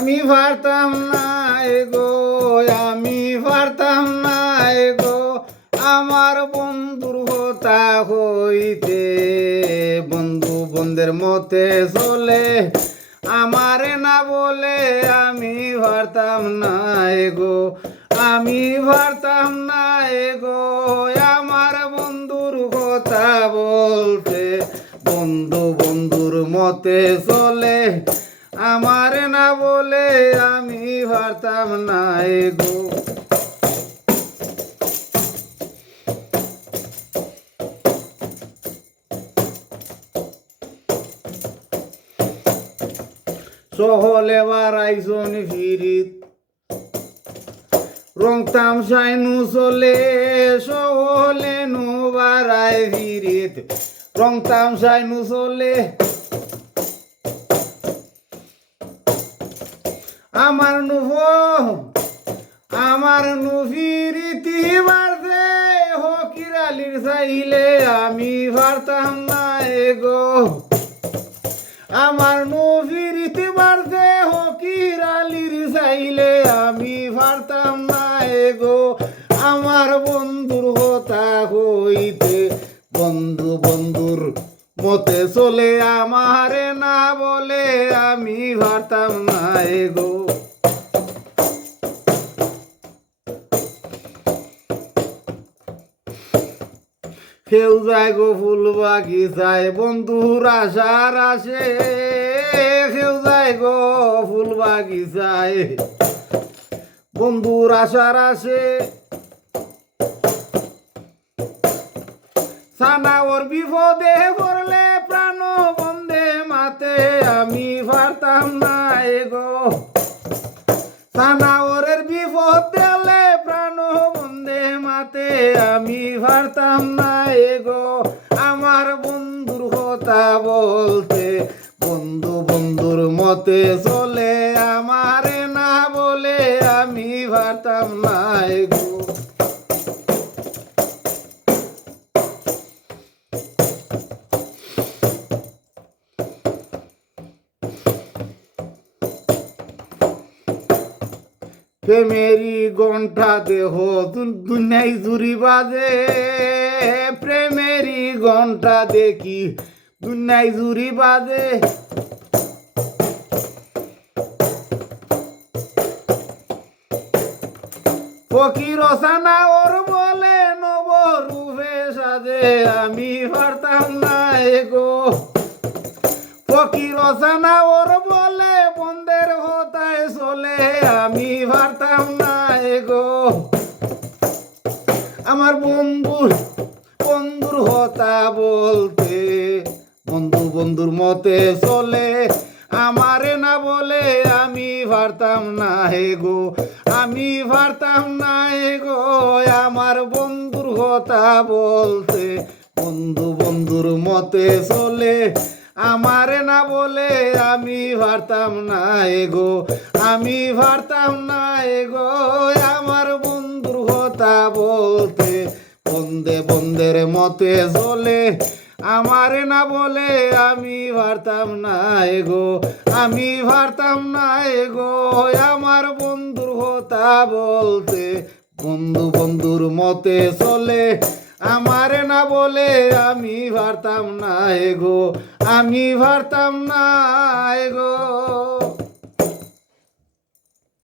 আমি পারতাম না গো, আমি পারতাম না গো আমার বন্ধুর কথা হইতে। বন্ধু বন্ধের মতে চলে আমারে না বলে আমি পারতাম না গো, আমি পারতাম না গো আমার বন্ধুর কথা বলতে। বন্ধু বন্ধুর মতে চলে আমার না বলে আমি পারতাম না গো। সহলে বারাইজন ফিরিত রং তামসাই নু চলে, সহলে নু বারাই ফিরিত রং তামসাই নু চলে। আমার নু ফিরিতি বাড়তে হকিরালির চাইলে আমি পারতাম না গো, আমার নু ফিরিতি বাড়তে হকিরালির চাইলে আমি পারতাম না গো আমার বন্ধুর কথা হইতে। বন্ধু বন্ধুর মতে চলে আমারে না বলে আমি পারতাম না গো। কেউ যায় গো ফুল বাগিচায় বন্ধুর আশার আসে, কেউ যায় গো ফুল বাগিচায় বন্ধুর আশার আসে। সানা ওর বিপদে পড়লে প্রাণ বন্ধে মাতে আমি পারতাম না গো, সানা ওরের বিপদ দিলে প্রাণ বন্ধে মাতে আমি পারতাম না গো আমার বন্ধুর কথা বলতে। বন্ধু বন্ধুর মতে চলে আমারে না বলে আমি পারতাম না গো। প্রেমেরই ঘণ্টা দেহ দুনিয়ায় জুড়ি বাজে, প্রেমেরই ঘণ্টা দেখি দুনিয়ায় জুড়ি বাজে। ফকির সানা ওর বলে নব রূপে সাজে আমি পারতাম না গো, ফকির সানা ওর বলে বন্ধের হতায় চলে আমি পারতাম না গো আমার বন্ধুর হতা বলতে। বন্ধু বন্ধুর মতে চলে আমারে না বলে আমি পারতাম না গো, আমি পারতাম না গো আমার বন্ধুর কথা বলতে। বন্ধু বন্ধুর মতে চলে আমারে না বলে আমি পারতাম না গো, আমি পারতাম না গো আমার বন্ধুর কথা বলতে। বন্ধে বন্ধের মতে চলে আমারে না বলে আমি পারতাম না গো, আমি পারতাম না গো আমার বন্ধুর কথা বলতে। বন্ধু বন্ধুর মতে চলে আমারে না বলে আমি পারতাম না গো, আমি পারতাম না গো।